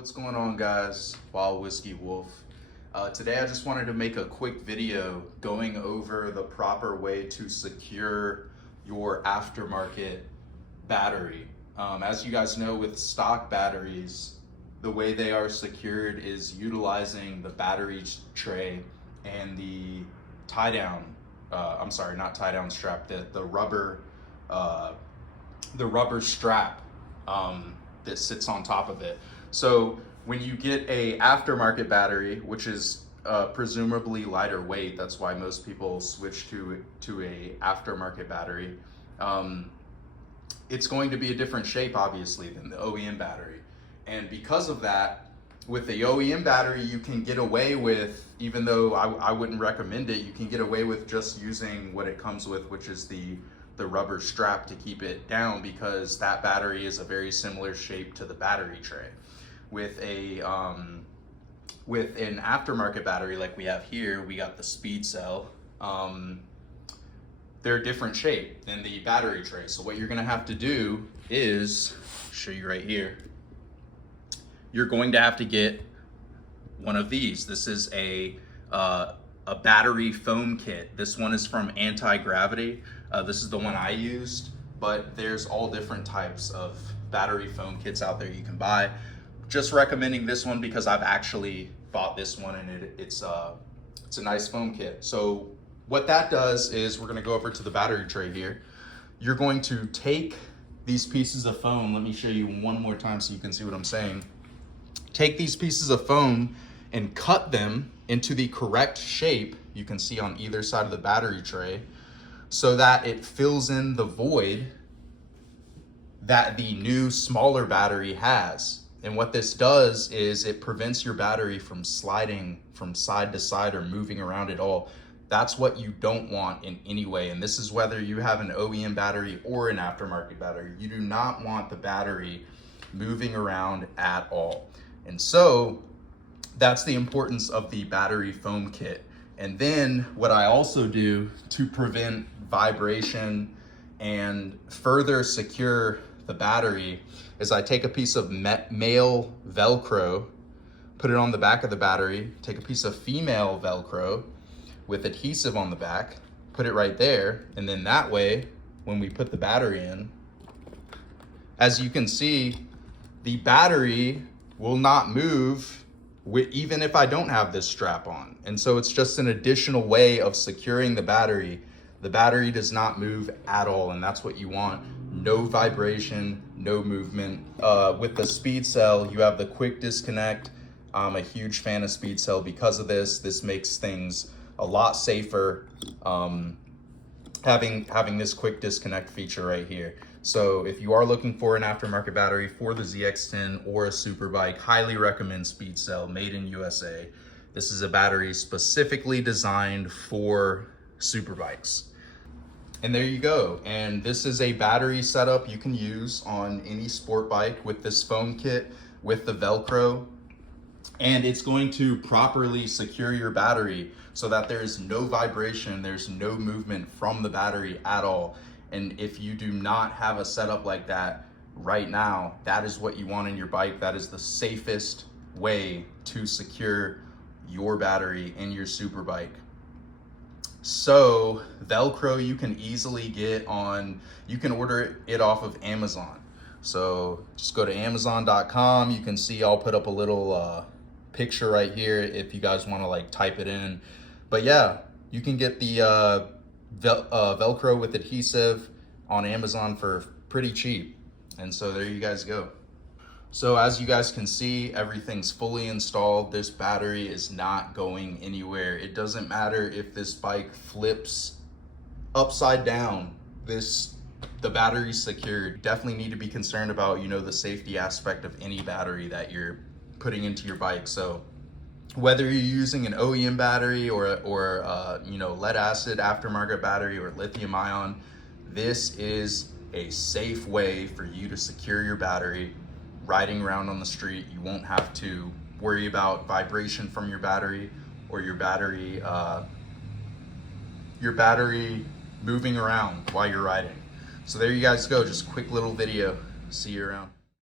What's going on, guys? Wild Whiskey Wolf. Today I just wanted to make a quick video going over the proper way to secure your aftermarket battery. As you guys know, with stock batteries, the way they are secured is utilizing the battery tray and the tie-down, not tie-down strap, the rubber strap that sits on top of it. So when you get a aftermarket battery, which is presumably lighter weight, that's why most people switch to a aftermarket battery, it's going to be a different shape, obviously, than the OEM battery. And because of that, with the OEM battery, you can get away with, even though I wouldn't recommend it, you can get away with just using what it comes with, which is the rubber strap to keep it down, because that battery is a very similar shape to the battery tray. With an aftermarket battery like we have here, we got the Speedcell. They're a different shape than the battery tray. So what you're gonna have to do is, show you right here, you're going to have to get one of these. This is a battery foam kit. This one is from Anti-Gravity. This is the one I used, but there's all different types of battery foam kits out there you can buy. Just recommending this one because I've actually bought this one, and it's a nice foam kit. So what that does is, we're gonna go over to the battery tray here. You're going to take these pieces of foam. Let me show you one more time so you can see what I'm saying. Take these pieces of foam and cut them into the correct shape you can see on either side of the battery tray, so that it fills in the void that the new smaller battery has. And what this does is it prevents your battery from sliding from side to side or moving around at all. That's what you don't want in any way. And this is whether you have an OEM battery or an aftermarket battery. You do not want the battery moving around at all. And so that's the importance of the battery foam kit. And then what I also do to prevent vibration and further secure the battery is I take a piece of male Velcro, put it on the back of the battery, take a piece of female Velcro with adhesive on the back, put it right there, and then that way, when we put the battery in, as you can see, the battery will not move even if I don't have this strap on. And so it's just an additional way of securing the battery. The battery does not move at all, and that's what you want. No vibration, no movement. With the Speedcell, you have the quick disconnect. I'm a huge fan of Speedcell because of this. This makes things a lot safer, having this quick disconnect feature right here. So if you are looking for an aftermarket battery for the ZX10 or a superbike, highly recommend Speedcell, made in USA. This is a battery specifically designed for superbikes. And there you go. And this is a battery setup you can use on any sport bike with this foam kit, with the Velcro. And it's going to properly secure your battery so that there's no vibration, there's no movement from the battery at all. And if you do not have a setup like that right now, that is what you want in your bike. That is the safest way to secure your battery in your superbike. So Velcro you can easily get you can order it off of Amazon. So just go to Amazon.com. You can see I'll put up a little picture right here if you guys want to like type it in. But yeah, you can get the Velcro with adhesive on Amazon for pretty cheap. And so there you guys go. So as you guys can see, everything's fully installed. This battery is not going anywhere. It doesn't matter if this bike flips upside down, the battery's secured. Definitely need to be concerned about, the safety aspect of any battery that you're putting into your bike. So whether you're using an OEM battery or lead acid aftermarket battery or lithium ion, this is a safe way for you to secure your battery. Riding around on the street, you won't have to worry about vibration from your battery or your battery moving around while you're riding. So there you guys go, just a quick little video. See you around.